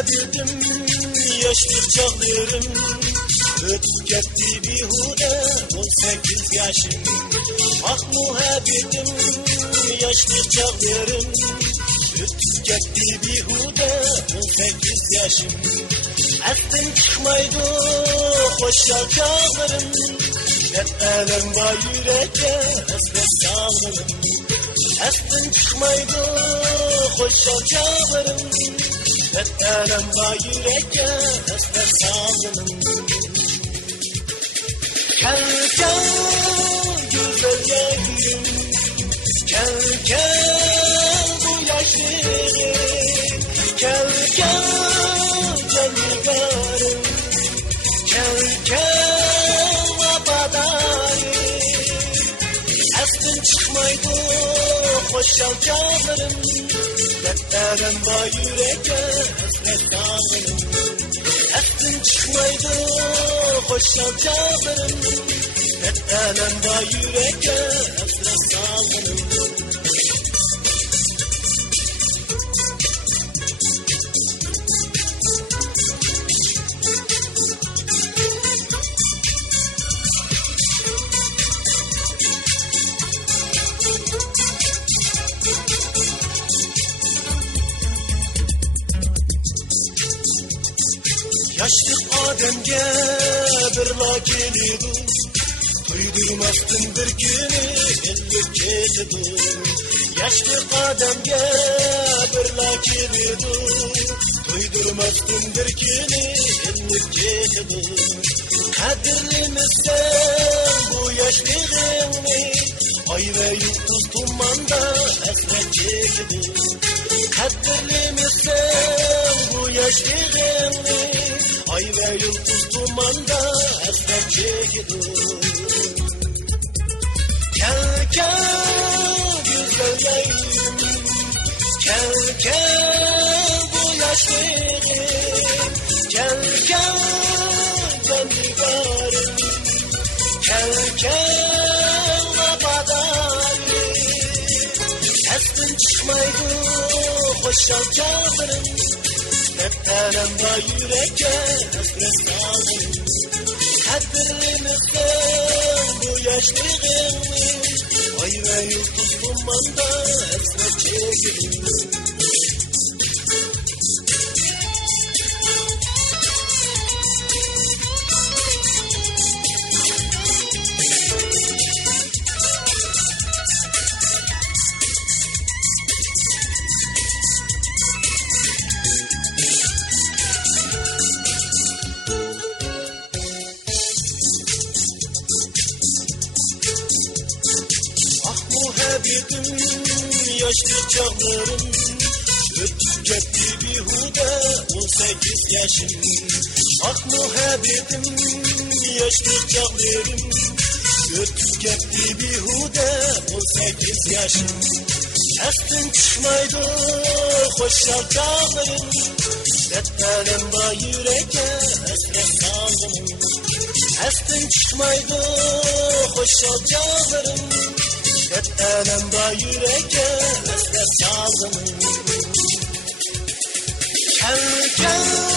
muhabbetim yaşlı çağlarım ötüp gitti bihude 18 yaşım. Ah muhabbetim yaşlı çağlarım ötüp gitti bihude 18 yaşım. Aklım çıkmaydı hoşça çağlarım hep elem var yürekte hasret sağlarım. Aklım çıkmaydı hoşça çağlarım hep elem var yürekte hasret sağlarım. Gel gel güzel yerim, gel gel bu yaşları, gel gel canlılarım, gel gel abadarım. Aklım çıkmaydı hoşçal çağlarım, dertlerim var yürekte hasret dağlarım. Aklım çıkmaydı hoşçal çağlarım, dertlerim var yürekte hasret dağlarım. Yaşlı Adem'ge bir lakilidu, duydurmazdım bir günü ellik ketidu. Yaşlı Adem'ge bir lakilidu, duydurmazdım bir günü ellik ketidu. Kadirlimizden bu yaşlılığını, ay ve yıldız tumanda hasret çekidu. Kadirlimizden bu yaşlılığını, ay ve yıldız tumanda hasret çekiyor. Gel gel güzel yayım, gel gel bu yaşlılığım, gel gel canlılarım, gel gel abadarım. Aklım çıkmaydı hoşçal çağlarım, hep elem var yürekte hasret dağlarım. Kadirlimizden bu yaşlılığını, ay ve yıldız dumanda hasret çekilir. Muhabbetim yaşlı çağlarım ötüp gitti bihude 18 yaşım. Ah muhabbetim yaşlı çağlarım ötüp gitti bihude 18 yaşım. Aklım çıkmaydı hoşçal çağlarım, dertlerim var yürekte hasret sağlarım. Aklım çıkmaydı hoşçal çağlarım, hep elem var yürekte hasret sağlarım. Gel gel